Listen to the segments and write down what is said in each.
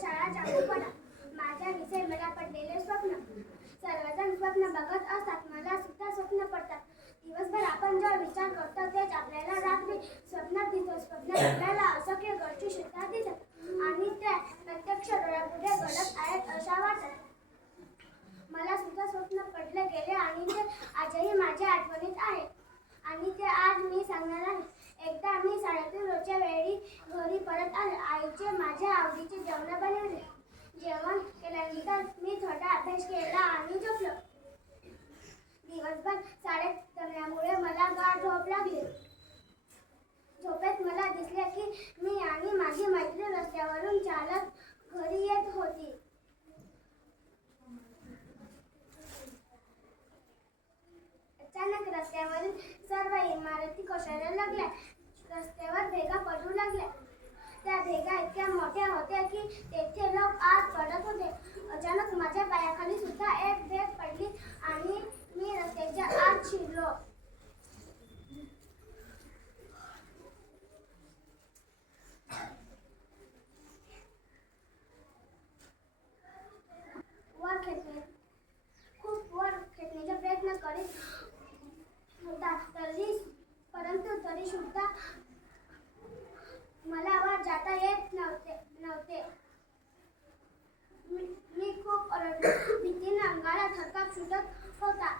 शाळा चालू पडा माझ्या विषय मला पडलेले स्वप्न. सर्वजण स्वप्न बघत असतात. मला सुद्धा स्वप्न पडतात. दिवसभर आपण जो विचार करतो तेच आपल्याला रात्री स्वप्नात दिसतो. स्वप्न आपल्याला अशक्य गोष्टी सुद्धा दिसत आणि त्या प्रत्यक्ष डोळ्यापुढे घडत आहेत अशा वाटत मला सुद्धा स्वप्न पडले गेले आणि ते आजही माझ्या आठवणीत आहे आणि ते आज मी सांगणार आहे. एकदा मी शाळेतून रोजच्या वेळी परत आलो. आईचे माझ्या आवडीचे जेवण बनवले. जेवण केल्यानंतर मी थोडा अभ्यास केला आणि झोपलो. दिवसभर शाळेत जमल्यामुळे मला गाढ झोप लागली. झोपेत मला दिसले की मी आणि माझी मैत्री रस्त्यावरून चालत घरी येत होती. अचानक रस्त्यावरील सर्व इमारती कोसळायला लागल्या रस्त्यावर भेगा पडू लागल्या त्या भेगा इतक्या मोठ्या होत्या की तेथे लोक आत पडत होते. अचानक माझ्या पायाखाली सुद्धा एक भेग पडली आणि मी रस्त्याच्या आत शिरलो. वर खेचणे. खूप वर खेचण्याचा प्रयत्न करीत होता तरी परंतु तरी सुद्धा मला वर जाता येत नव्हते नव्हते. खूप भीतीने अंगाला थरकाप सुटत होता.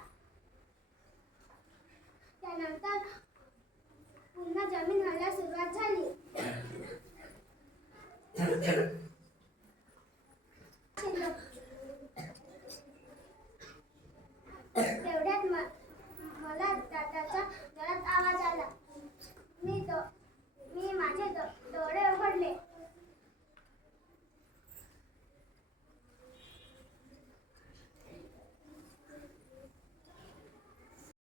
त्यानंतर पुन्हा जमीन हल्ला सुरुवात झाली.